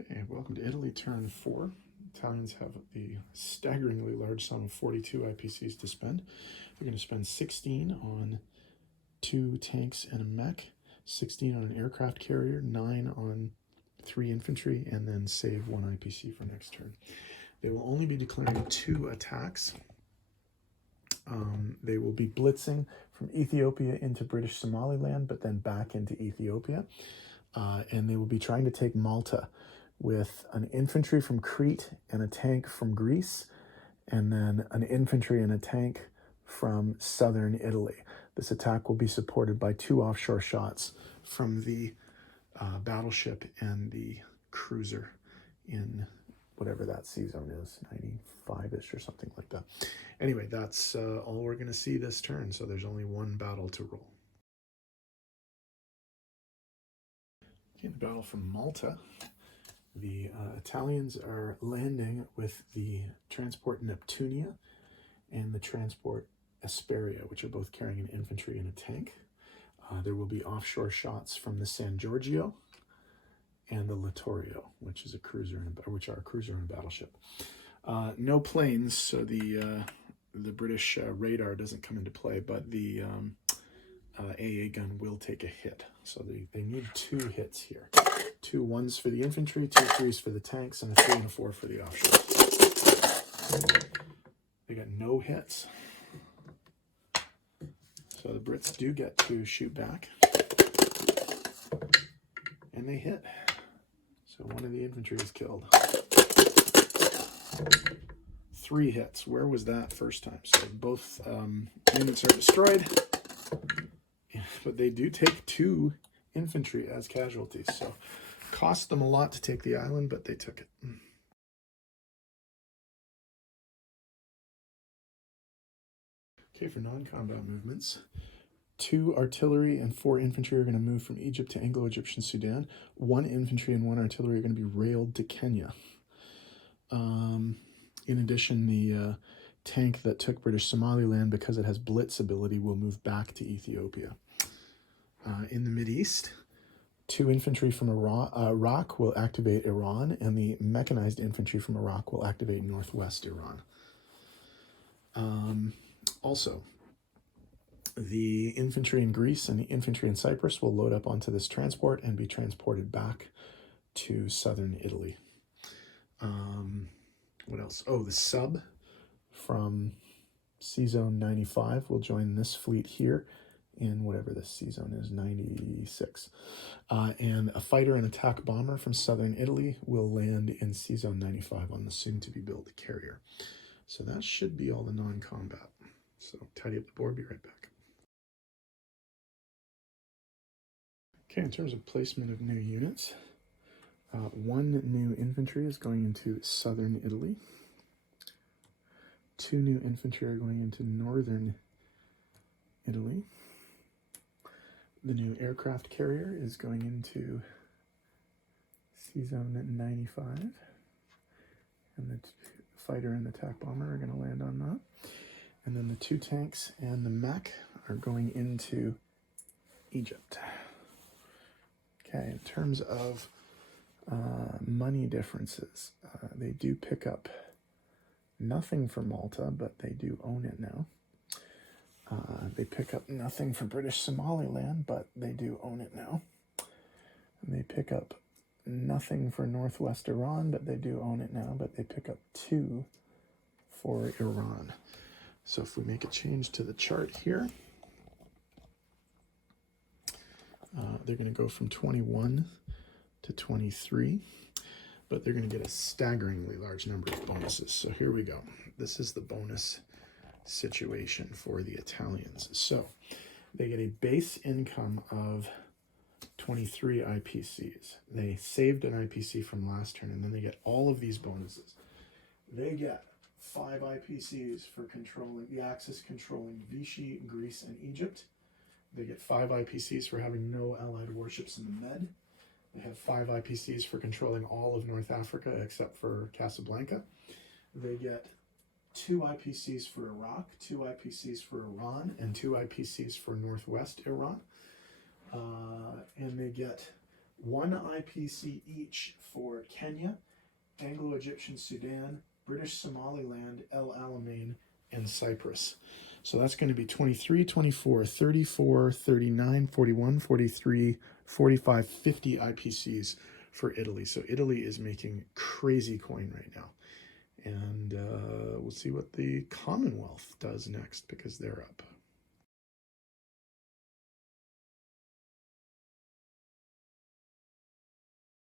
Okay, welcome to Italy, turn 4. Italians have the staggeringly large sum of 42 IPCs to spend. They're going to spend 16 on 2 tanks and a mech, 16 on an aircraft carrier, 9 on 3 infantry, and then save 1 IPC for next turn. They will only be declaring 2 attacks. They will be blitzing from Ethiopia into British Somaliland, but then back into Ethiopia. And they will be trying to take Malta with an infantry from Crete and a tank from Greece, and then an infantry and a tank from southern Italy. This attack will be supported by 2 offshore shots from the battleship and the cruiser in whatever that sea zone is, 95-ish or something like that. Anyway, that's all we're going to see this turn, so there's only 1 battle to roll. Okay, the battle from Malta. The Italians are landing with the transport Neptunia and the transport Asperia, which are both carrying an infantry and a tank. There will be offshore shots from the San Giorgio and the Littorio, which is a cruiser and a battleship. No planes, so the British radar doesn't come into play, but the AA gun will take a hit. So they need 2 hits here. 2 1s for the infantry, 2 3s for the tanks, and a 3 and a 4 for the offshore. They got no hits. So the Brits do get to shoot back. And they hit. So 1 of the infantry is killed. 3 hits. Where was that first time? So both units are destroyed. But they do take 2 infantry as casualties. So cost them a lot to take the island, but they took it. Okay, for non-combat movements, 2 artillery and 4 infantry are going to move from Egypt to Anglo-Egyptian Sudan. 1 infantry and 1 artillery are going to be railed to Kenya. In addition, the tank that took British Somaliland, because it has blitz ability, will move back to Ethiopia. In the Mideast, 2 infantry from Iraq will activate Iran, and the mechanized infantry from Iraq will activate northwest Iran. Also, the infantry in Greece and the infantry in Cyprus will load up onto this transport and be transported back to southern Italy. What else? Oh, the sub from Sea Zone 95 will join this fleet here in whatever this sea zone is, 96. And a fighter and attack bomber from southern Italy will land in Sea Zone 95 on the soon-to-be-built carrier. So that should be all the non-combat. So tidy up the board, be right back. Okay, in terms of placement of new units, 1 new infantry is going into southern Italy. 2 new infantry are going into northern Italy. The new aircraft carrier is going into Sea Zone 95. And the fighter and attack bomber are going to land on that. And then the 2 tanks and the mech are going into Egypt. Okay, in terms of money differences, they do pick up nothing for Malta, but they do own it now. They pick up nothing for British Somaliland, but they do own it now. And they pick up nothing for northwest Iran, but they do own it now, but they pick up 2 for Iran. So if we make a change to the chart here, they're going to go from 21 to 23, but they're going to get a staggeringly large number of bonuses. So here we go. This is the bonus situation for the Italians. So they get a base income of 23 IPCs. They saved an IPC from last turn, and then they get all of these bonuses. They get 5 IPCs for controlling the Axis, controlling Vichy, Greece, and Egypt. They get 5 IPCs for having no allied warships in the Med. They have 5 IPCs for controlling all of North Africa except for Casablanca. They get 2 IPCs for Iraq, 2 IPCs for Iran, and 2 IPCs for northwest Iran. And they get 1 IPC each for Kenya, Anglo-Egyptian Sudan, British Somaliland, El Alamein, and Cyprus. So that's going to be 23, 24, 34, 39, 41, 43, 45, 50 IPCs for Italy. So Italy is making crazy coin right now. And we'll see what the Commonwealth does next, because they're up.